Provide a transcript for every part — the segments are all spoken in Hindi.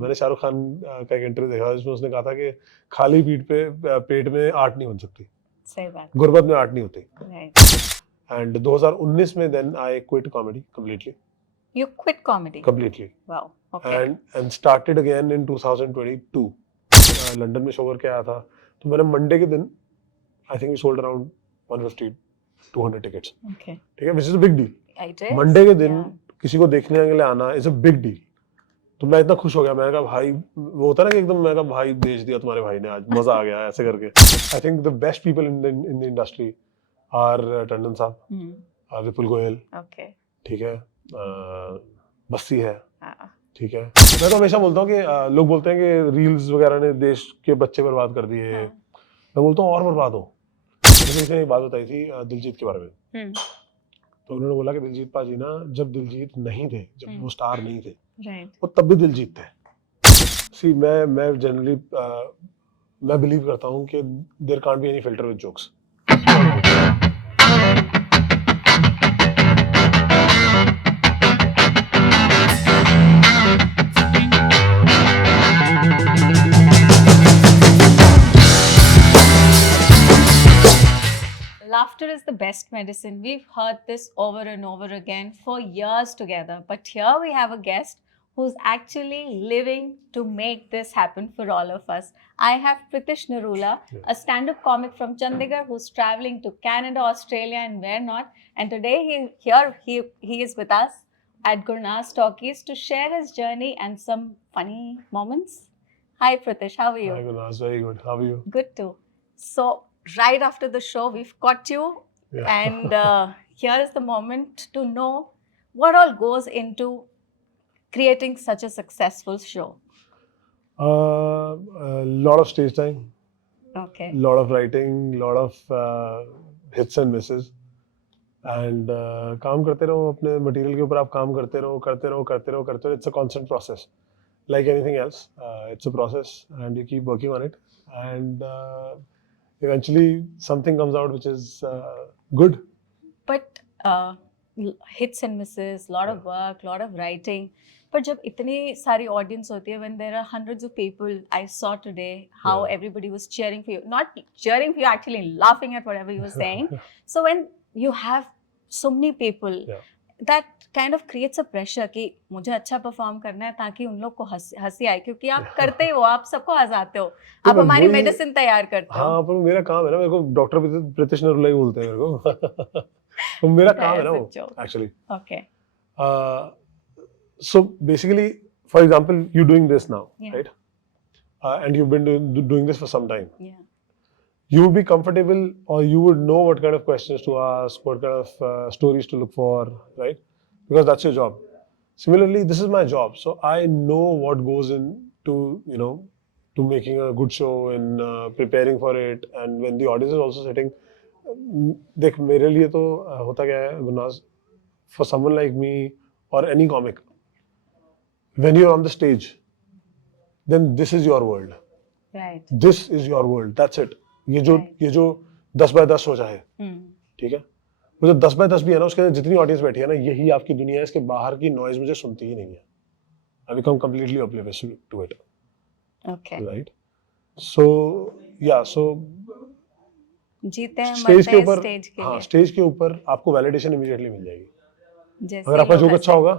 मैंने शाहरुख खान का एक इंटरव्यू देखा जिसमें उसने कहा था कि खाली पेट में आर्ट नहीं बन सकती, सही बात, गुर्बत में आर्ट नहीं होती। राइट। एंड 2019 में then I quit comedy completely. You quit comedy? Completely. Wow, okay. And started again in 2022. London में शो करके आया था, तो मैंने मंडे के दिन I think we sold around 150-200 tickets. Okay. ठीक है, which is a big deal. It is, Monday के दिन yeah. किसी को देखने के लिए आना इज अ बिग डील। तो मैं इतना खुश हो गया, मैंने कहा भाई, वो होता ना कि एकदम, मैंने कहा भाई बेच दिया तुम्हारे भाई ने, आज मजा आ गया ऐसे करके। I think the best people in the industry are Tandon साहब, विपुल गोयल, Okay. ठीक है, बस्सी है, हाँ. ठीक है। मैं तो हमेशा बोलता हूँ कि लोग बोलते हैं कि रील्स वगैरह ने देश के बच्चे बर्बाद कर दिए। हाँ. मैं बोलता हूँ और बर्बाद हो। मुझे किसी ने एक बात बताई थी दिलजीत के बारे में। तो उन्होंने बोला कि दिलजीत पाजी ना, जब दिलजीत नहीं थे, जब वो स्टार नहीं थे, Right. वो तब भी दिलजीत थे। सी मैं जनरली मैं बिलीव करता हूँ कि there can't be any filter with jokes. Laughter is the best medicine. We've heard this over and over again for years together. But here we have a guest who's actually living to make this happen for all of us. I have Pritish Narula, a stand-up comic from Chandigarh who's traveling to Canada, Australia and where not. And today he is with us at Gurnaz Talkies to share his journey and some funny moments. Hi Pritish, how are you? Hi Gurnaz, very good. How are you? Good too. So right after the show, we've caught you, and here is the moment to know what all goes into creating such a successful show. A lot of stage time. Okay. Lot of writing, lot of hits and misses. And काम करते रहो, अपने मटेरियल के ऊपर आप काम करते रहो. It's a constant process. Like anything else, it's a process, and you keep working on it, and eventually something comes out which is good. But hits and misses, lot of work, lot of writing. But जब इतनी सारी audience होती है, when there are hundreds of people, I saw today how everybody was cheering for you. Not cheering for you, actually laughing at whatever you were saying. So when you have so many people, that kind of creates a pressure कि मुझे अच्छा परफॉर्म करना है ताकि उन लोग को हंसी आए, क्योंकि आप करते हो, आप सबको हंसाते हो, आप हमारी मेडिसिन तैयार करते हो। हाँ, पर मेरा काम है ना, मेरे को डॉक्टर प्रीतिश नरूला ही बोलते हैं मेरे को। तो मेरा काम है ना वो, actually. Okay. So basically, for example, you're doing this now, right? And you've been doing this for some time. Yeah. You would be comfortable, or you would know what kind of questions to ask, what kind of stories to look for, right? Because that's your job. Similarly, this is my job, so I know what goes into, to making a good show and preparing for it. And when the audience is also sitting, देख मेरे लिए तो होता क्या है गुरनाज, for someone like me or any comic, when you're on the stage, then this is your world. Right. This is your world. That's it. ये जो 10 by 10 सोचा है, ठीक है, वो जो 10 by 10 भी है ना, उसके अंदर जितनी ऑडियंस बैठी है ना, यही आपकी दुनिया है। इसके बाहर की नॉइज मुझे सुनती ही नहीं है। I become completely oblivious to it. Okay. Right. So yeah, so जीते हैं स्टेज के ऊपर, स्टेज के लिए। हाँ, स्टेज के ऊपर आपको वैलिडेशन इमीडिएटली मिल जाएगी। जैसे अगर आपका जोक अच्छा होगा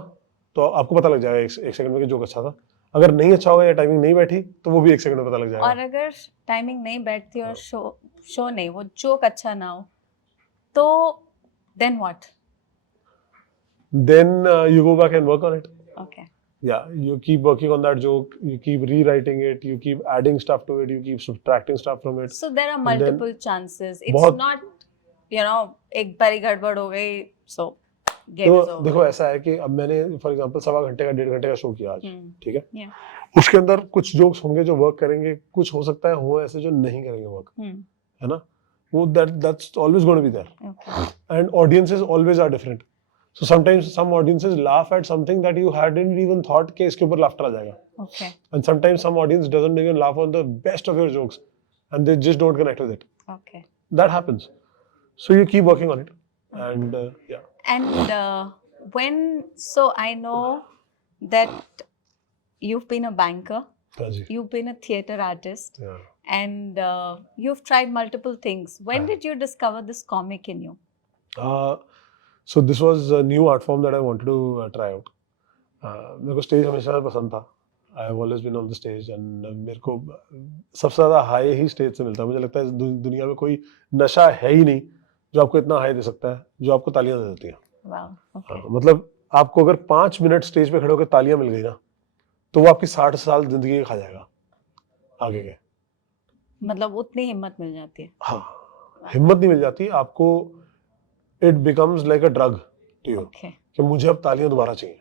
तो आपको पता लग जाएगा एक सेकंड में कि जोक अच्छा था। अगर नहीं अच्छा होगा या टाइमिंग नहीं बैठी तो वो भी एक सेकंड में पता लग जाएगा। और अगर टाइमिंग नहीं बैठती और शो नहीं, वो जोक अच्छा ना हो, तो then what? Then you go back and work on it. Okay. Yeah, you keep working on that joke, you keep rewriting it, you keep adding stuff to it, you keep subtracting stuff from it. So there are multiple chances. It's not, एक बारी गड़बड़ हो गई, so game is over. देखो ऐसा है कि अब मैंने फॉर एग्जांपल 1.25 घंटे का 1.5 घंटे का शो किया आज, ठीक है, उसके अंदर कुछ जोक्स होंगे जो वर्क करेंगे, कुछ हो सकता है हो ऐसे जो नहीं करेंगे वर्क, है ना, वो that's always going to be there. Okay. And audiences always are different. So sometimes some audiences laugh at something that you hadn't even thought कि इसके ऊपर laughter आ जाएगा. Okay. And sometimes some audience doesn't even laugh on the best of your jokes, and they just don't connect with it. Okay. That happens. So you keep working on it, and And so I know that you've been a banker, हाँ जी. you've been a theater artist, Yeah. and you've tried multiple things. When did you discover this comic in you? So this was a new art form that I wanted to try out. मेरे को स्टेज हमेशा पसंद था. I have always been on the stage and मेरे को सबसे ज़्यादा हाई ही स्टेज से मिलता है. मुझे लगता है इस दुनिया में कोई नशा है ही नहीं जो आपको इतना हाई दे सकता है जो आपको तालियां दे देती हैं. Wow. Okay. मतलब आपको अगर 5 मिनट स्टेज पे खड़े होकर तालियां मिल गई ना तो वो आपकी 60 साल जिंदगी खा जाएगा आगे के. मतलब उतनी हिम्मत मिल जाती है. हाँ, हिम्मत नहीं मिल जाती आपको. It becomes like a drug to you कि मुझे अब तालियां दोबारा चाहिए.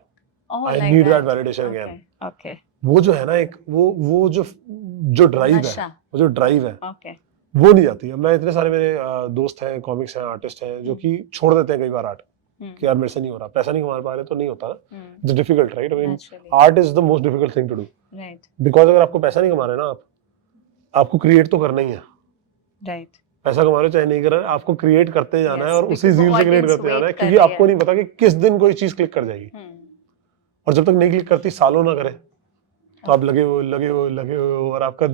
I need that validation again. Okay. वो जो है ना एक वो जो ड्राइव है, वो जो ड्राइव है ओके, वो नहीं जाती. अब मैं इतने सारे मेरे दोस्त हैं, कॉमिक्स हैं, आर्टिस्ट हैं जो कि छोड़ देते हैं कई बार आर्ट कि यार मेरे से नहीं हो रहा, पैसा नहीं कमा पा रहे तो नहीं होता ना. It's difficult right. I mean art is the most difficult thing to do right, because अगर आपको पैसा नहीं कमा रहे ना आपको क्रिएट तो करना ही है. राइट. पैसा कमा रहे चाहे नहीं कर रहे, आपको क्रिएट करते जाना है और उसी जील से क्रिएट करते जाना है क्योंकि आपको नहीं पता कि किस दिन कोई चीज क्लिक कर जाएगी. और जब तक नहीं क्लिक करती, सालों ना करे, तो आप लगे हो और आपका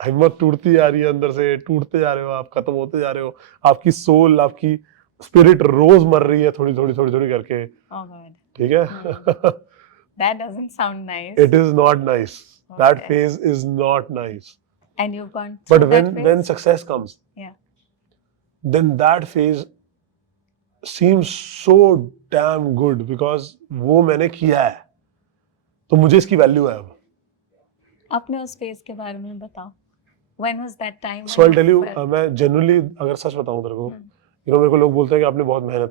हिम्मत टूटती जा रही है, अंदर से टूटते जा रहे हो, आप खत्म होते जा रहे हो, आपकी सोल, आपकी स्पिरिट रोज मर रही है थोड़ी करके. ठीक है. That doesn't sound nice. It is not nice. Okay. That phase is not nice. And you've gone through but when success comes, yeah, then that phase seems so damn good because वो मैंने किया है तो मुझे इसकी वैल्यू है. अब अपने उस फेज के बारे में बताओ. When was that time? So I'll tell you, मैं generally अगर सच बताऊं तेरे को, मेरे को लोग बोलते हैं कि आपने बहुत मेहनत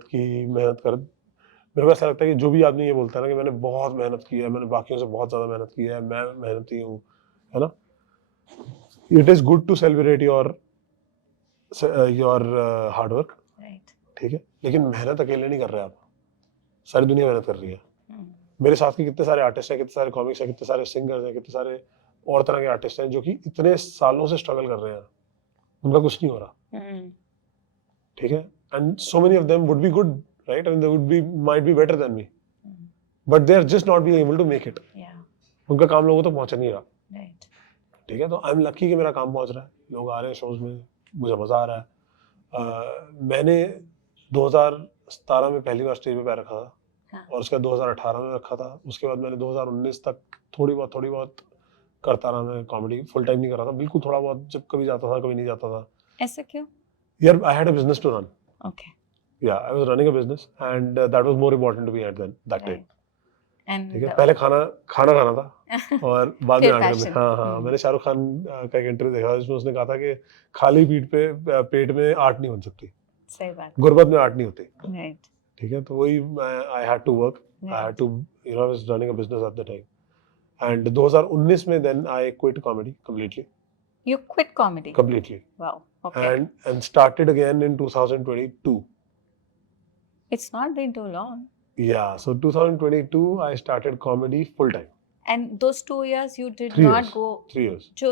कर. मेरे को ऐसा लगता है कि जो भी आदमी ये बोलता है ना कि मैंने बहुत मेहनत की है, मैंने बाकियों से बहुत ज्यादा मेहनत की है, मैं मेहनती हूँ, है ना. It is good to celebrate your hard work. Right. ठीक है, लेकिन मेहनत अकेले नहीं कर रहे आप, सारी दुनिया मेहनत कर रही है. मेरे साथ के कितने सारे आर्टिस्ट हैं, कितने सारे कॉमिक्स हैं, कितने सारे सिंगर्स हैं, कितने सारे और तरह के आर्टिस्ट हैं जो कि इतने सालों से स्ट्रगल कर रहे हैं, उनका कुछ नहीं हो रहा. ठीक है. And so many of them would be good, right. I mean they would be might be better than me, but they are just not being able to make it. उनका काम लोगों तक पहुंच नहीं रहा. राइट. ठीक है. तो आई एम लकी कि मेरा काम पहुंच रहा है, लोग आ रहे हैं शोज में, मुझे मजा आ रहा है. मैंने 2017 में पहली बार स्टेज पे पैर रखा था. हाँ. और उसके 2018 में रखा था. उसके बाद मैंने 2019 तक थोड़ी बहुत करता रहा. मैं कॉमेडी फुल टाइम नहीं कर रहा था, बिल्कुल थोड़ा बहुत, जब कभी जाता था कभी नहीं जाता था. ऐसे क्यों? यार I had a business to run. Okay. Yeah I was running a business and that was more important to me at that time. ठीक है. पहले खाना खाना था और बाद में आगे में हाँ मैंने शाहरुख खान का एक इंटरव्यू देखा जिसमें उसने कहा था कि खाली पेट में आर्ट नहीं बन सकती. सही बात. गुर्बत में आर्ट नहीं होती. राइट. ठीक है. तो वही I had to work, I had to I was running a business at the time. And 2019 में then I quit comedy completely. You quit comedy completely. Wow. Okay. And started again in 2022. It's not been too long. Yeah, so 2022 I started comedy full time. And those 2 years you did 3 not years. go. 3 years. जो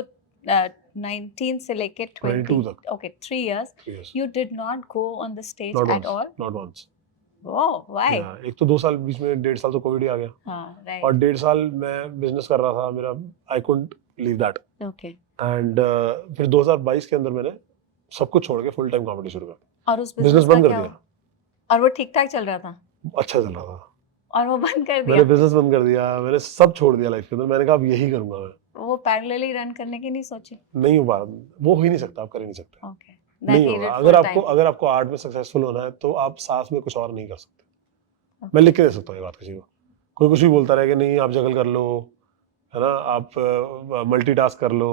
19 से लेके 22 तक. Okay, 3 years. 3 years. You did not go on the stage not at once, all. Not once. Oh, why? Yeah, एक तो 2 साल बीच में, 1.5 साल तो कोविड ही आ गया. हाँ, right. और 1.5 साल मैं बिजनेस कर रहा था मेरा. I couldn't leave that. Okay. And फिर 2022 के अंदर मैंने सब कुछ छोड़ के फुल टाइम कॉमेडी शुरू कर. और उस बिजनेस बंद कर दिया. और वो ठीक ठाक चल रहा था. अच्छा चल रहा था. और वो बंद कर दिया. मैंने बिजनेस बंद कर दिया, मैंने सब छोड़ दिया लाइफ के अंदर. मैंने कहा अब यही करूंगा मैं. वो पैरेलली रन करने की नहीं सोची? नहीं हो पा रहा, वो हो ही नहीं सकता, आप कर ही नहीं सकते. Okay. नहीं होगा. अगर आपको आर्ट में सक्सेसफुल होना है तो आप साथ में कुछ और नहीं कर सकते. Okay. मैं लिख के दे सकता हूँ ये बात किसी को. कोई कुछ भी बोलता रहे कि नहीं आप जगल कर लो, है ना, आप मल्टीटास्क कर लो,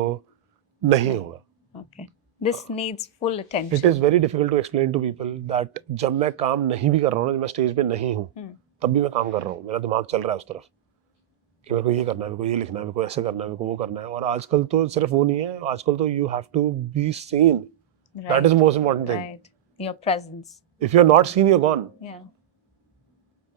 नहीं होगा. Okay. This needs full attention. It is very difficult to explain to people that जब मैं काम नहीं भी कर रहा हूँ ना, जब मैं स्टेज पे नहीं हूँ, तब भी मैं काम कर रहा हूँ. मेरा दिमाग चल रहा है उस तरफ कि मेरे को ये करना है, मेरे को ये लिखना है, मेरे को ऐसे करना है, मेरे को वो करना है. और आजकल तो सिर्फ वो नहीं है, आजकल तो you have to be seen. Right. That is the most important thing. Right. Your presence. If you are not seen, you are gone. Yeah.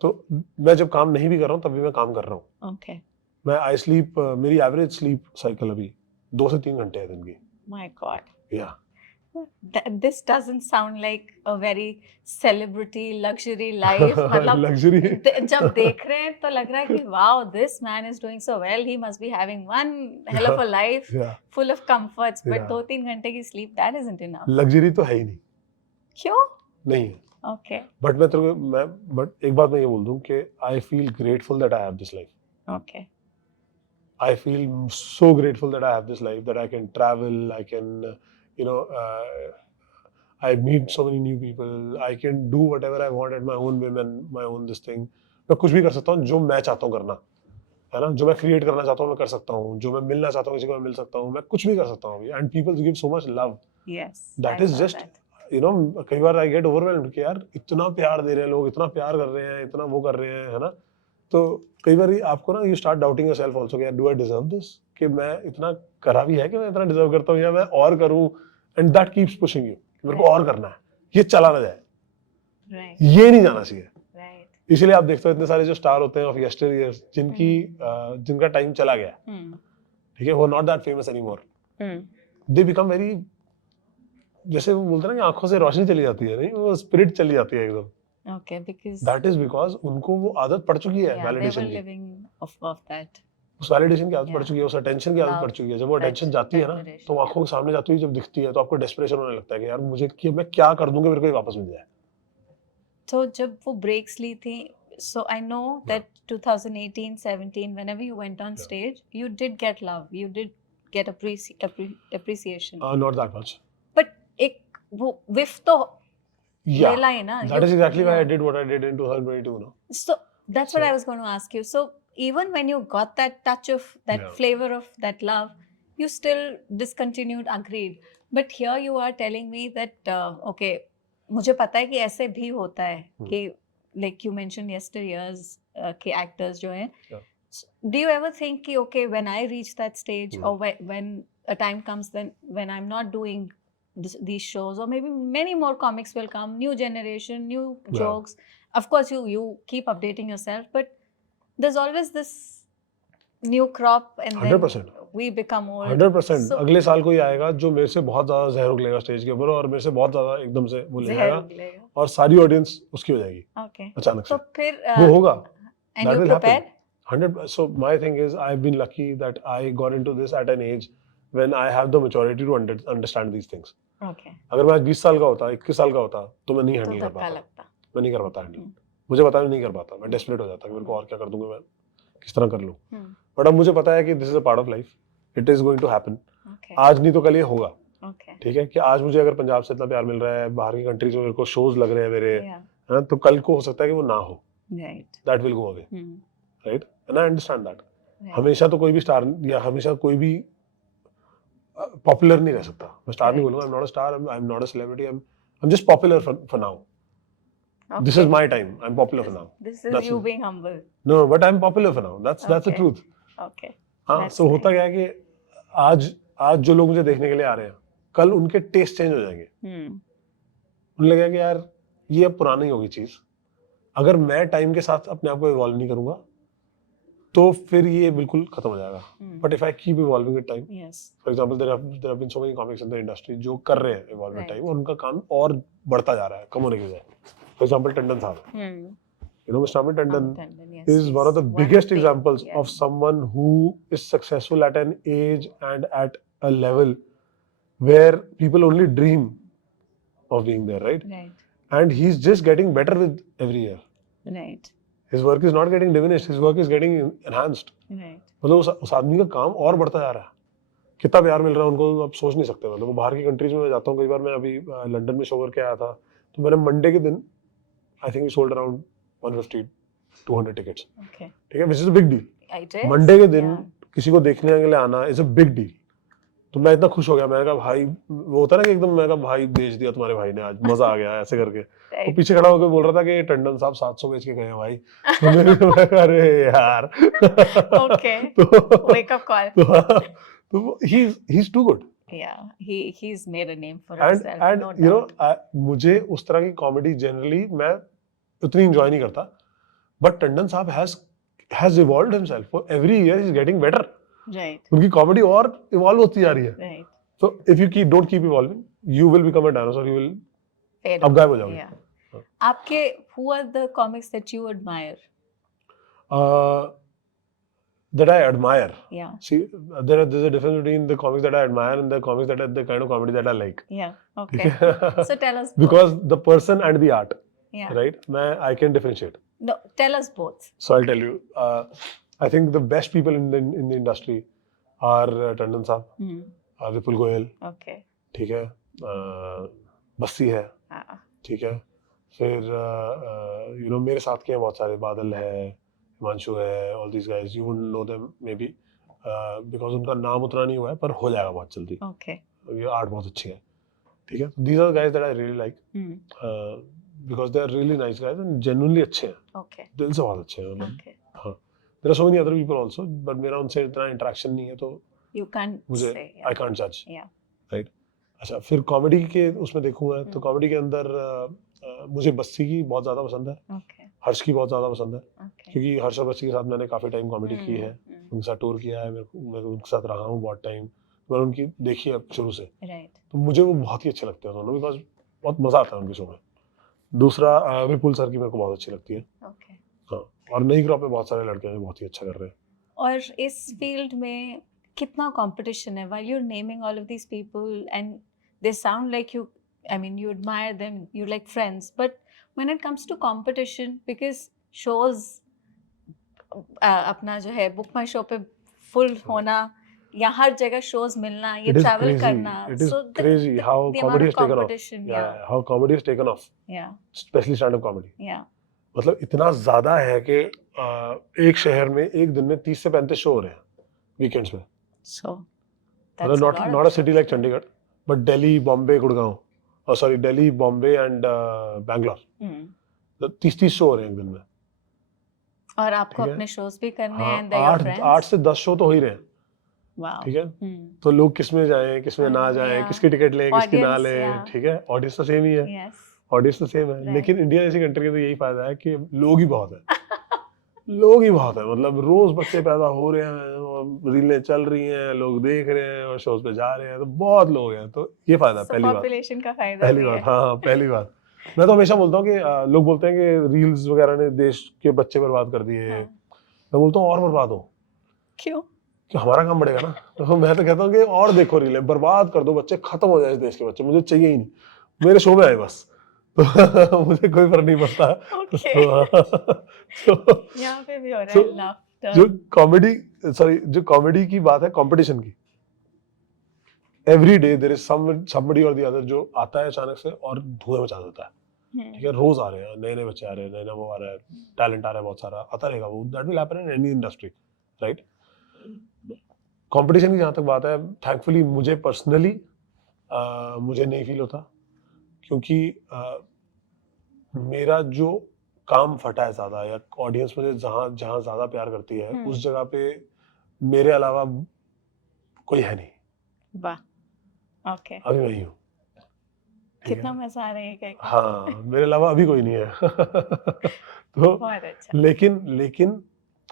तो मैं जब काम नहीं भी कर रहा हूँ तब भी मैं काम कर रहा हूँ. Okay. मैं आई स्लीप, मेरी एवरेज स्लीप साइकिल अभी 2 से 3 घंटे है दिन की. My God. Yeah. This doesn't sound like a very celebrity luxury life. मतलब luxury. जब देख रहे हैं तो लग रहा है कि wow, this man is doing so well. He must be having one hell of a life, Yeah. full of comforts. But Yeah. 2-3 घंटे की sleep, that isn't enough. Luxury तो है ही नहीं. क्यों? नहीं है. Okay. बट एक बात मैं ये बोल दूं कि I feel grateful that I have this life. Okay. I feel so grateful that I have this life, that I can travel, I can, I meet so many new people, I can do whatever I want at my own whim and my own this thing. मैं कुछ भी कर सकता हूँ जो मैं चाहता हूँ करना, है ना? जो मैं क्रिएट करना चाहता हूँ मैं कर सकता हूँ, जो मैं मिलना चाहता हूँ किसी को मैं मिल सकता हूँ, मैं कुछ भी कर सकता हूँ अभी. And people give so much love. Yes. That is just, कई बार I get overwhelmed कि यार इतना प्यार दे रहे हैं लोग, इतना प्यार कर रहे हैं, इतना वो कर रहे हैं, है ना? तो कई बार आपको ना you start doubting yourself also कि यार do I deserve this? कि मैं इतना करा भी है कि मैं इतना डिजर्व करता हूँ या मैं और करूँ, and that keeps pushing you. मेरे को और करना है, ये चला ना जाए, ये नहीं जाना चाहिए. इसीलिए आप देखते हो इतने सारे जो स्टार होते हैं ऑफ यस्टर ईयर्स जिनका टाइम चला गया, ठीक है, वो not that famous anymore, they become very, जैसे वो बोलते हैं ना कि आंखों से रोशनी चली जाती है, नहीं वो स्पिरिट चली जाती है एकदम. Okay, because that is because उनको वो आदत पड़ चुकी है वैलिडेशन की. living of that. उस वैलिडेशन की आदत पड़ चुकी है, उस अटेंशन की आदत पड़ चुकी है. जब वो अटेंशन जाती है ना, तो आंखों के सामने जाती है, जब दिखती है तो आपको डेस्परेशन होने लगता है कि यार मुझे मैं क्या कर दूंगा मेरे को ये वापस मिल जाए. तो जब वो ब्रेक्स ली थी, so I know that 2018-17 whenever you went on stage you did get love, you did get appreciation. Not that much. But एक वो whiff तो लेला ही ना. That is exactly why I did what I did in 2022 now. So that's what I was going to ask you. So even when you got that touch of that flavor of that love, you still discontinued, agreed. But here you are telling me that okay, मुझे पता है कि ऐसे भी होता है कि like you mentioned yesteryears के actors जो हैं, do you ever think कि okay, when I reach that stage or when a time comes then when I'm not doing these shows, or maybe many more comics will come, new generation, new jokes, of course you keep updating yourself, but there's always this new crop and 100%. then we become old. 100%. So, अगले साल कोई आएगा जो मेरे से बहुत ज्यादा जहर उगलेगा स्टेज के ऊपर और मेरे से बहुत ज्यादा एकदम से वो ले जाएगा और सारी ऑडियंस उसकी हो जाएगी. Okay. अचानक से. तो फिर वो होगा. And you prepared? 100. So my thing is I've been lucky that I got into this at an age when I have the maturity to understand these things. Okay. अगर मैं 20 साल का होता, 21 साल का होता तो मैं नहीं हैंडल कर पाता. मैं नहीं कर पाता हैंडल. मुझे पता नहीं कर पाता. मैं डेस्परेट हो जाता कि मेरे को और क्या कर दूंगा, मैं किस तरह कर लूं. बट अब मुझे पता है कि this is a part of life, it is going to happen. आज नहीं तो कल ये होगा. ठीक है, कि आज मुझे अगर पंजाब से इतना प्यार मिल रहा है, बाहर की कंट्रीज में मेरे को शोज लग रहे हैं मेरे, है ना, तो कल को हो सकता है कि वो ना हो. That will go away. Right, and I understand that. हमेशा तो कोई भी स्टार या हमेशा कोई भी पॉपुलर नहीं रह सकता. मैं स्टार नहीं बोलूंगा. I am not a star, I am not a celebrity, I am just popular for now. This is my time. I'm popular for now. This is you being humble. No, but I'm popular for now. That's the truth. Okay. हाँ, so होता क्या है कि आज जो लोग मुझे देखने के लिए आ रहे हैं, कल उनके टेस्ट चेंज हो जाएंगे. उन्हें लगेगा कि यार ये अब पुरानी होगी चीज. अगर मैं टाइम के साथ अपने आप को इवॉल्व नहीं करूंगा तो फिर ये बिल्कुल खत्म हो जाएगा. But if I keep evolving with time, for example there have been so many comics in the industry जो कर रहे हैं इवॉल्व विद टाइम और उनका काम और बढ़ता जा रहा है, कम होने के बजाय. For example, Tandon Sahab. You know, Mr. Amit Tandon is one of the biggest examples of someone who is successful at an age and at a level where people only dream of being there, right? And he's just getting better with every year. Right. His work is not getting diminished. His work is getting enhanced. मतलब उस आदमी का काम और बढ़ता जा रहा है. कितना प्यार मिल रहा है उनको आप सोच नहीं सकते. मतलब वो बाहर की कंट्रीज में जाता हूँ कई बार. मैं अभी लंदन में शो करके आया था तो मैंने मंडे के दिन I think we sold around 150-200 tickets. Okay. ठीक है, which is a big deal. Monday के दिन किसी को देखने के लिए आना is a big deal. तो मैं इतना खुश हो गया. मैंने कहा भाई, वो होता है ना कि एकदम, मैंने कहा भाई बेच दिया तुम्हारे भाई ने, आज मजा आ गया ऐसे करके. तो पीछे खड़ा होकर बोल रहा था कि टंडन साहब 700 बेच के गए हैं भाई. तो मैं अरे यार. Okay. Wake up call. तो he's too good. Yeah, he's made a name for himself. And no you know, मुझे उस तरह की कॉमेडी जनरली मैं उतनी एंजॉय नहीं करता. बट टंडन साहब has evolved himself. For every year he's getting better. Right. उनकी कॉमेडी और इवॉल्व होती जा रही है. Right. So if you don't keep evolving, you will become a dinosaur, you will Fade अब away. गायब हो जाओगे. Yeah. हाँ. आपके who are the comics that you admire? That I admire. Yeah. See, there's a difference between the comics that I admire and the comics that are the kind of comedy that I like. Yeah. Okay. So tell us both. Because the person and the art, Yeah. right? I can differentiate. No, tell us both. So I'll tell you. I think the best people in the industry are Tandon Saab, Vipul Goyal, Okay. ठीक है, बस्सी है, ठीक है, फिर you know मेरे साथ के हैं बहुत सारे, बादल है, हिमांशु है, all these guys, you wouldn't know them maybe because उनका नाम उतना नहीं हुआ है, पर हो जाएगा बहुत जल्दी. Okay. ये आर्ट बहुत अच्छी है, ठीक है. These are the guys that I really like because they are really nice guys and genuinely अच्छे हैं. Okay. दिल से बहुत अच्छे हैं मतलब. Okay. हाँ. There are so many other people also, but मेरा उनसे इतना interaction नहीं है तो You can't मुझे say. I can't judge. Yeah. Right. अच्छा, फिर कॉमेडी के उसमें देखूंगा तो कॉमेडी के अंदर मुझे बस्सी की बहुत ज़्यादा पसंद है, Okay. हर्ष की बहुत ज़्यादा पसंद है, Okay. क्योंकि हर्ष और बस्सी के साथ मैंने काफ़ी टाइम कॉमेडी की है, उनके साथ टूर किया है, मैं उनके साथ रहा हूँ बहुत टाइम, मैंने उनकी देखी है शुरू से, Right. तो मुझे वो बहुत ही अच्छे लगते हैं दोनों, बिकॉज बहुत मज़ा आता है उनके शो में. दूसरा विपुल सर की मेरे को बहुत अच्छी लगती है. Okay. हाँ, और नई क्रॉप में बहुत सारे लड़के हैं बहुत ही अच्छा कर रहे हैं. और इस फील्ड में कितना कंपटीशन है? While you're naming all of these people and they sound like you, I mean, you admire them, you're like friends, but when it comes to competition, because shows अपना जो है बुक माई शो पे फुल होना या हर जगह शोज मिलना, ये ट्रैवल करना, it is crazy how comedy has taken off. Yeah. How comedy has taken off. Yeah. Especially stand-up comedy. Yeah. मतलब इतना ज़्यादा है कि एक शहर में एक दिन में 30 से 35 शो हो रहे हैं वीकेंड्स में. So मतलब not a city like Chandigarh, but Delhi, Bombay, Gurgaon, sorry, Delhi, Bombay and Bangalore. 30 show हो रहे हैं एक दिन में. और आपको अपने शोज भी करने हैं, and हाँ, your friends. 8 से 10 शो तो हो ही रहे हैं. Wow. ठीक है. तो लोग किस में जाएं, किस में ना जाएं, किसकी टिकट लें, किसकी ना लें, ठीक है. ऑडियंस तो सेम ही है. Yes. ऑडियंस तो सेम है. Right. लेकिन इंडिया जैसी कंट्री का तो यही फायदा है कि लोग ही बहुत हैं. लोग ही बहुत हैं, मतलब रोज बच्चे पैदा हो रहे हैं और रीलें चल रही हैं, लोग देख रहे हैं और शोज पे जा रहे हैं, तो बहुत लोग हैं. तो ये फायदा पहली बात. पॉपुलेशन का फायदा पहली बात. हाँ, पहली बात. मैं तो हमेशा बोलता हूँ कि लोग बोलते हैं कि रील्स वगैरह ने देश के बच्चे बर्बाद कर दिए. मैं बोलता हूँ और बर्बाद हो. क्यों? कि हमारा काम बढ़ेगा ना. तो मैं तो कहता हूँ कि और देखो रीलें, बर्बाद कर दो, बच्चे खत्म हो जाए इस देश के बच्चे, मुझे चाहिए ही नहीं, मेरे शो में आए बस. तो मुझे कोई फर्क नहीं पड़ता. यहाँ पे भी हो रहा है laughter. जो कॉमेडी की बात है कंपटीशन की, every day there is somebody or the other जो आता है अचानक से और धुएं मचा देता है. ठीक है. रोज आ रहे हैं नए बच्चे, आ रहे हैं नए वो आ रहा है, टैलेंट आ रहा है बहुत सारा, आता रहेगा वो. That will happen in any industry, right. Competition की जहाँ तक बात है, थैंकफुली मुझे पर्सनली मुझे नहीं फील होता, क्योंकि मेरा जो काम फटा है ज़्यादा, या ऑडियंस मुझे जहाँ ज़्यादा प्यार करती है, उस जगह पे मेरे अलावा कोई है नहीं. वाह. ओके. अभी मैं ही हूँ. कितना मजा आ रहा है. हाँ, मेरे अलावा अभी कोई नहीं है. तो बहुत अच्छा. लेकिन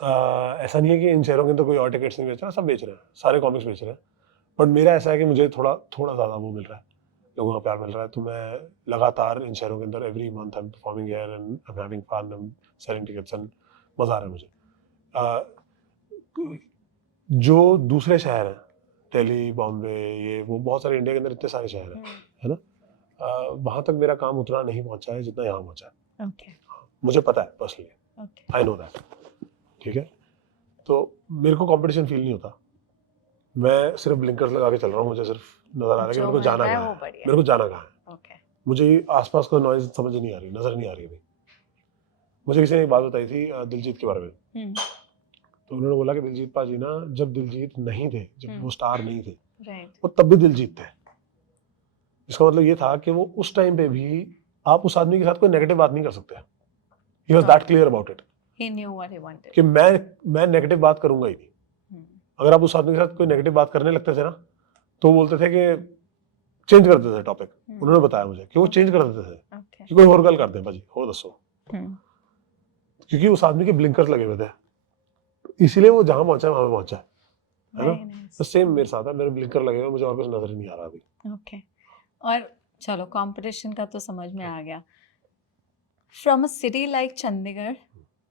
ऐसा नहीं है कि इन शहरों के अंदर कोई और टिकट्स नहीं बेच रहा, सब बेच रहे हैं, सारे कॉमिक्स बेच रहे हैं. बट मेरा ऐसा है कि मुझे थोड़ा ज़्यादा वो मिल रहा है, लोगों का प्यार मिल रहा है. तो मैं लगातार इन शहरों के अंदर every month I am performing here and I am having fun, I am selling tickets and मज़ा आ रहा है मुझे. जो दूसरे शहर हैं, दिल्ली, बॉम्बे, ये वो बहुत सारे इंडिया के अंदर इतने सारे शहर हैं, है ना, वहाँ तक मेरा काम उतना नहीं पहुँचा है जितना यहाँ पहुँचा है. Okay. मुझे पता है पर्सनली, आई नो दैट. ठीक है. तो मेरे को कंपटीशन फील नहीं होता. मैं सिर्फ ब्लिंकर्स लगा के चल रहा हूँ, मुझे सिर्फ नजर आ रहा है कि मेरे को जाना कहाँ है, मेरे को जाना कहाँ है. मुझे आसपास का नॉइज समझ नहीं आ रही, नजर नहीं आ रही अभी. मुझे किसी ने एक बात बताई थी दिलजीत के बारे में. तो उन्होंने बोला कि दिलजीत पाजी ना, जब दिलजीत नहीं थे, जब वो स्टार नहीं थे, वो तब भी दिलजीत थे. इसका मतलब ये था कि वो उस टाइम पे भी आप उस आदमी के साथ कोई नेगेटिव बात नहीं कर सकते. He was that clear about it. He knew what he wanted. कि मैं नेगेटिव बात करूंगा ही नहीं. अगर आप उस आदमी के साथ कोई नेगेटिव बात करने लगते थे ना, तो बोलते थे कि चेंज कर देते थे टॉपिक. उन्होंने बताया मुझे कि वो चेंज कर देते थे कि कोई और गल कर दें भाजी, हो दसो. क्योंकि उस आदमी के ब्लिंकर्स लगे हुए थे, इसीलिए वो जहां पहुंचा है वहां पे पहुंचा है ना. तो सेम मेरे साथ है, मेरे ब्लिंकर लगे हुए, मुझे और कुछ नजर नहीं आ रहा अभी. ओके. और चलो कंपटीशन का तो समझ में आ गया. From a city like Chandigarh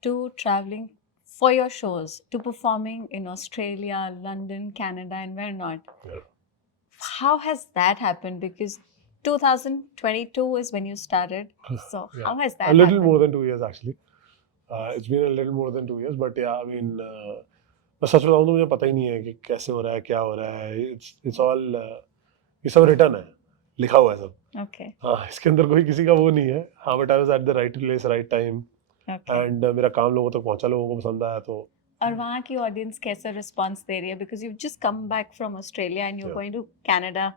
to traveling for your shows to performing in Australia, London, Canada, and where not. Yeah. How has that happened? Because 2022 is when you started. So Yeah. how has that A little happened? more than 2 years actually. It's been a little more than 2 years, but yeah, I mean, मैं सच बताऊँ तो मुझे पता ही नहीं है कि कैसे हो रहा है, क्या हो रहा है. It's all ये सब रिटर्न है, लिखा हुआ है सब. Okay. हाँ, इसके अंदर कोई किसी का वो नहीं है. हाँ, but I was at the right place, right time. Okay. And मेरा काम लोगों तक पहुंचा, लोगों को पसंद आया तो. और वहाँ की ऑडियंस कैसा रिस्पांस दे रही है? Because you've just come back from Australia and you're Yeah. going to Canada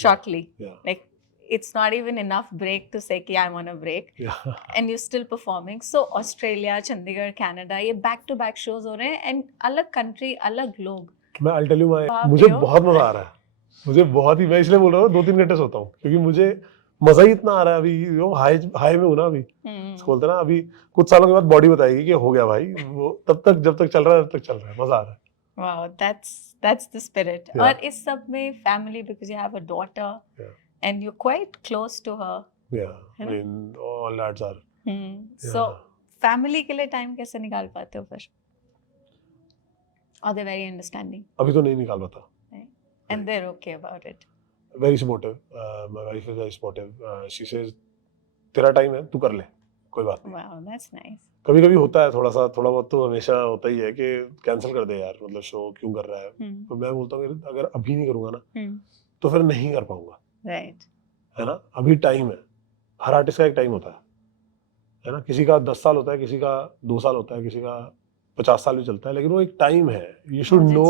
shortly. Yeah. Like it's not even enough break to say कि I'm on a break. Yeah. And you're still performing. So Australia, Chandigarh, Canada, ये back to back shows हो रहे हैं and अलग country, अलग लोग. मैं I'll tell you my, आप मुझे भी हो? बहुत मजा आ रहा है. मुझे बहुत ही, मैं इसलिए बोल रहा हूँ 2-3 घंटे सोता हूँ क्योंकि मुझे मजा ही इतना आ रहा है. अभी वो हाई में हूँ ना. अभी बोलते ना, अभी कुछ सालों के बाद बॉडी बताएगी कि हो गया भाई. वो तब तक जब तक चल रहा है तब तक चल रहा है, मजा आ रहा है. Wow, that's the spirit. Yeah. और इस सब में family, because you have a daughter. Yeah. And you're quite close to her. Yeah, I mean all lads are. So family के लिए time कैसे निकाल पाते हो फिर? Are they very understanding? अभी तो नहीं निकाल पाता. And they're okay about it. Very supportive. My wife is very supportive. She says तेरा टाइम है, तू कर ले, कोई बात नहीं. Wow, that's nice. कभी कभी होता है थोड़ा बहुत तो हमेशा होता ही है कि कैंसिल कर दे यार, मतलब शो क्यों कर रहा है. तो मैं बोलता हूँ कि अगर अभी नहीं करूँगा ना तो फिर नहीं कर पाऊंगा. Right. है ना, अभी टाइम है. हर आर्टिस्ट का एक टाइम होता है ना. किसी का 10 साल होता है, किसी का 2 साल होता है, किसी का 50 साल भी चलता है, लेकिन वो एक टाइम है. You should know.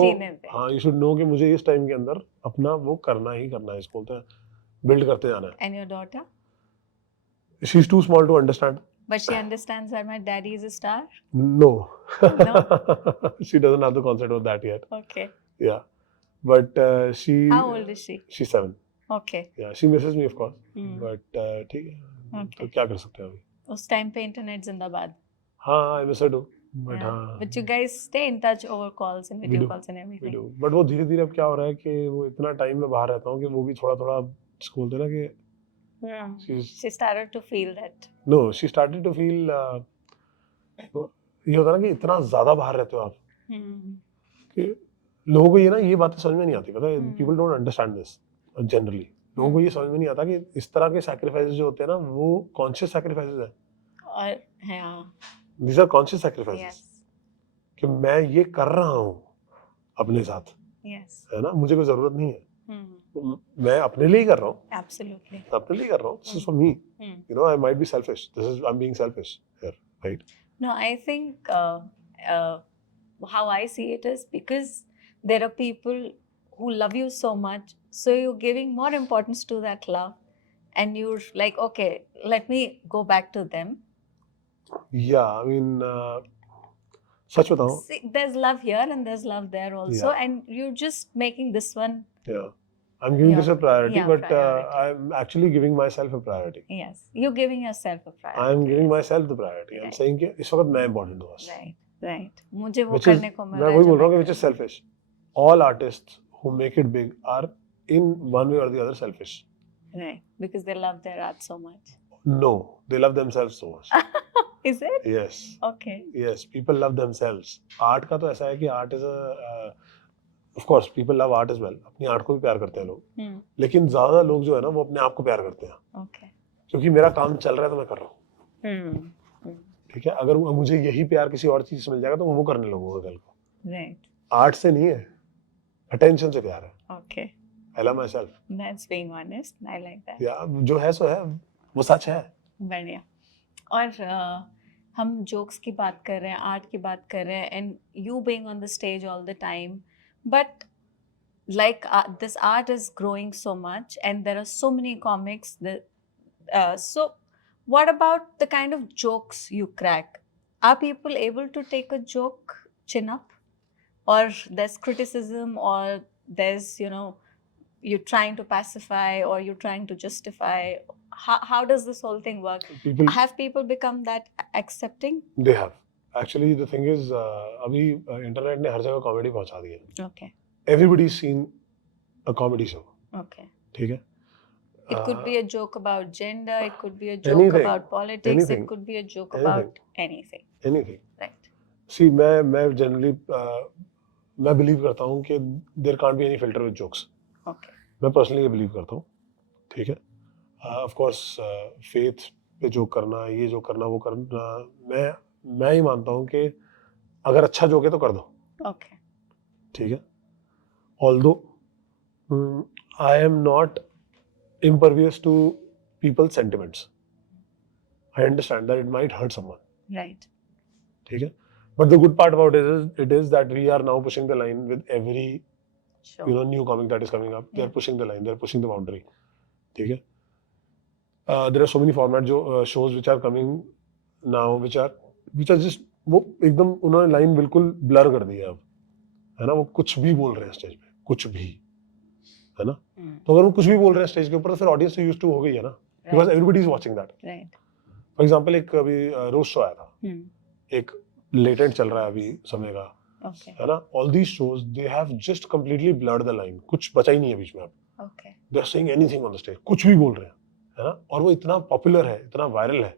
हाँ, यू शुड नो कि मुझे इस टाइम के अंदर अपना वो करना ही करना है. इसको बोलते हैं बिल्ड करते जाना है. And your daughter? She's too small to understand. But she understands that my daddy is a star? No. No? She doesn't have the concept of that yet. Okay. Yeah. But she... How old is she? She's 7. Okay. Yeah, she misses me of course. But ठीक है. Okay. तो क्या कर सकते हैं अभी? उस टाइम पे इंटरनेट जिंदाबाद. हाँ, I miss her too. But Yeah. हाँ. But you guys stay in touch over calls and video calls and We everything. do. But वो धीरे धीरे अब क्या हो रहा है कि वो इतना टाइम में बाहर रहता हूँ कि वो भी थोड़ा इसको बोलते हैं ना कि Yeah. she's... She started to feel that. No, she started to feel ये होता है ना कि इतना ज्यादा बाहर रहते हो आप कि लोगों को ये बातें समझ में नहीं आती. पता है, people don't understand this generally. लोगों को ये समझ में नहीं आता कि इस तरह के sacrifices जो होते हैं ना, वो conscious sacrifices हैं. और हाँ. These are conscious sacrifices. Yes. कि मैं ये कर रहा हूँ अपने साथ. Yes. है ना, मुझे कोई जरूरत नहीं है. मैं अपने लिए ही कर रहा हूँ. Absolutely. अपने लिए कर रहा हूँ. This is for me. You know, I might be selfish. I'm being selfish here, right? No, I think how I see it is because there are people who love you so much, so you're giving more importance to that love, and you're like, okay, let me go back to them. Yeah, I mean, सच बताऊँ. See, there's love here and there's love there also, and you're just making this one. Yeah. I'm giving this a priority, but priority. I'm actually giving myself a priority. Yes, you're giving yourself a priority. I'm giving myself the priority. I'm saying कि इस वक्त मैं important हूँ बस. Right. मुझे वो करने को मिल रहा है. मैं वही बोल रहा हूँ कि which is selfish. All artists who make it big are in one way or the other selfish. Right, because they love their art so much. No, they love themselves so much. Is it? Yes. Okay. Yes, people love themselves. Art का तो ऐसा है कि art is a of course people love art as well. अपनी आर्ट को भी प्यार करते हैं लोग. लेकिन ज्यादा लोग जो है ना वो अपने आप को प्यार करते हैं. Okay. क्योंकि मेरा काम चल रहा है तो मैं कर रहा हूँ. ठीक है, अगर मुझे यही प्यार किसी और चीज से मिल जाएगा तो मैं वो करने लगूंगा कल को. Right. आर्ट से नहीं है, अटेंशन से प्यार है. Okay. I love myself. That's being honest. I like that. Yeah, जो है सो है, वो सच है. बढ़िया. और हम जोक्स की बात कर रहे हैं, आर्ट की बात कर रहे हैं, and you being on the stage all the time, but like this art is growing so much, and there are so many comics. So, what about the kind of jokes you crack? Are people able to take a joke chin up, or there's criticism, or there's you're trying to pacify, or you're trying to justify? How does this whole thing work? Have people become that accepting? They have. Actually, the thing is, अभी इंटरनेट ने हर जगह कॉमेडी पहुंचा दी है. Okay. Everybody's seen a comedy show. Okay. ठीक है. It could be a joke about gender, it could be a joke anything, about politics, anything, it could be a joke anything, about anything. anything. Right. See, मैं generally मैं believe करता हूँ कि there can't be any filter with jokes. Okay. मैं personally ये believe करता हूँ, ठीक है? Of course, faith पे जोक करना, ये जो करना, वो करना, मैं ही मानता हूँ कि अगर अच्छा जोक है तो कर दो. Okay. ठीक है? Although I am not impervious to people's sentiments. I understand that it might hurt someone. Right. ठीक है? But the good part about it is that we are now pushing the line with every new comic that is coming up. They are pushing the line. They are pushing the boundary. ठीक है? There are so many formats shows which are coming now which are just वो एकदम उन्होंने लाइन बिल्कुल ब्लर कर दी है अब, है ना? वो कुछ भी बोल रहे हैं स्टेज पे, कुछ भी, है ना? तो अगर वो कुछ भी बोल रहे हैं स्टेज के ऊपर तो फिर ऑडियंस तो यूज्ड टू हो गई है ना, because everybody is watching that. For example एक अभी रोस्ट शो आया था, एक लेटेंट चल रहा है अभी समय का, है ना? All these shows they have just completely blurred the line, कुछ बचा ही नहीं है बीच में अब. They are saying anything on the stage, कुछ भी बोल रहे हैं, है ना? और वो इतना पॉपुलर है, इतना वायरल है,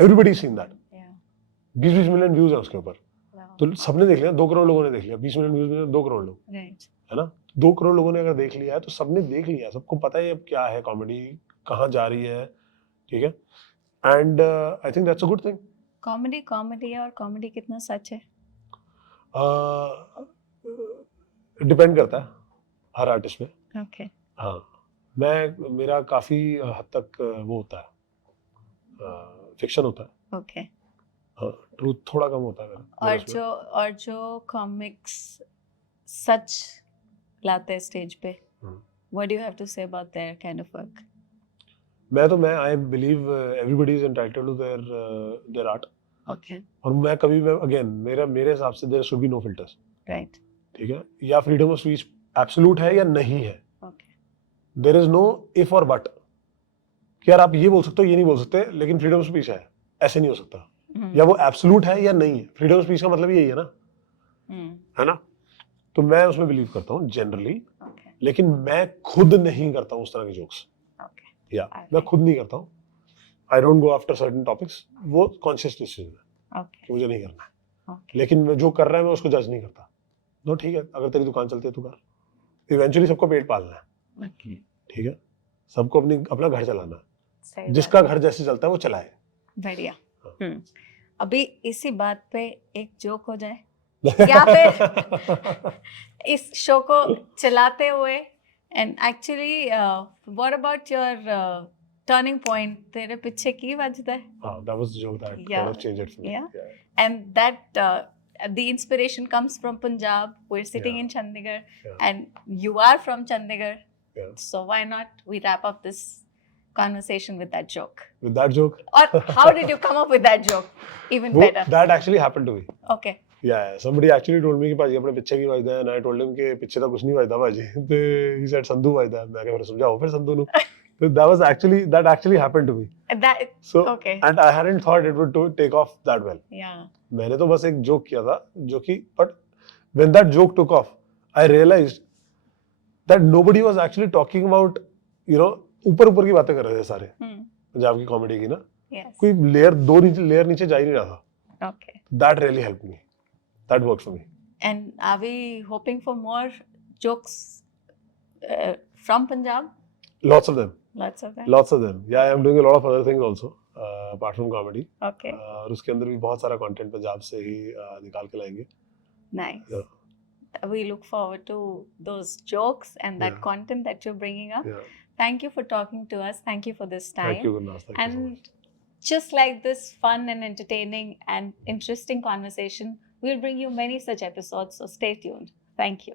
everybody is seeing that. 20 million views है उसके ऊपर, तो सबने देख लिया, 2 करोड़ लोगों ने देख लिया. 20 मिलियन व्यूज में 2 करोड़ लोग, है ना? 2 करोड़ लोगों ने अगर देख लिया है तो सबने देख लिया, सबको पता है अब क्या है कॉमेडी, कहाँ जा रही है, ठीक है? And I think that's a good thing. Comedy है, और कॉमेडी कितना सच है? डिपेंड करता है हर आर्टिस्ट पे. ओके. हाँ, मेरा काफी हद तक वो होता है, फिक्शन होता है. ओके. हाँ, ट्रूथ थोड़ा कम होता है मेरा. और जो कॉमिक्स सच लाते हैं स्टेज पे, what do you have to say about their kind of work? मैं I believe everybody is entitled to their art. Okay. और मैं कभी अगेन मेरे हिसाब से there should be no filters. Right. ठीक है? या फ्रीडम ऑफ स्पीच एब्सोल्यूट है या नहीं है. Okay. There is no if और बट कि यार आप ये बोल सकते हो, ये नहीं बोल सकते, लेकिन फ्रीडम ऑफ स्पीच है, ऐसे नहीं हो सकता. या वो एब्सोल्यूट है या नहीं है. फ्रीडम ऑफ स्पीच का मतलब यही है ना, है ना? तो मैं उसमें बिलीव करता हूँ जनरली, लेकिन मैं खुद नहीं करता हूँ उस तरह के जोक्स. या मैं खुद नहीं करता हूँ. I don't go after certain topics. वो कॉन्शियस डिसीजन है कि मुझे नहीं करना है. लेकिन मैं जो कर रहा है मैं उसको जज नहीं करता. नो, ठीक है, अगर तेरी दुकान चलती है तू कर. इवेंचुअली सबको पेट पालना है, ठीक है? सबको अपना घर चलाना है. जिसका घर जैसे चलता है वो चलाए. बढ़िया. अभी इसी बात पे एक जोक हो जाए या फिर इस शो को चलाते हुए. And actually what about your turning point? तेरे पीछे की वजह है? That was the joke that kind of changed it for me. And that the inspiration comes from Punjab. We're sitting in Chandigarh, and you are from Chandigarh. So why not we wrap up this conversation with that joke? With that joke? Or how did you come up with that joke? Even better. That actually happened to me. Okay. Yeah, somebody actually told me कि भाजी अपने पीछे की वजह है, and I told him कि पीछे तो कुछ नहीं वजह भाजी. तो he said संधू वजह है. मैं कह फिर समझाओ फिर संधू नु. So that actually happened to me. Okay. And I hadn't thought it would take off that well. Yeah. मैंने तो बस एक जोक किया था जो कि, but when that joke took off, I realized that nobody was actually talking about, ऊपर की बातें कर रहे थे सारे पंजाब की कॉमेडी की ना. कोई लेयर नीचे जा ही नहीं रहा था. Okay. That really helped me. That worked for me. And are we hoping for more jokes from Punjab? Lots of them. Yeah, I am doing a lot of other things also, apart from comedy. Okay. और उसके अंदर भी बहुत सारा content पंजाब से ही निकाल के लाएंगे. Nice. Yeah. We look forward to those jokes and that content that you're bringing up. Yeah. Thank you for talking to us. Thank you for this time. Thank you, Gurnaaz. Thank you so much. Just like this fun and entertaining and interesting conversation, we'll bring you many such episodes, so stay tuned. Thank you.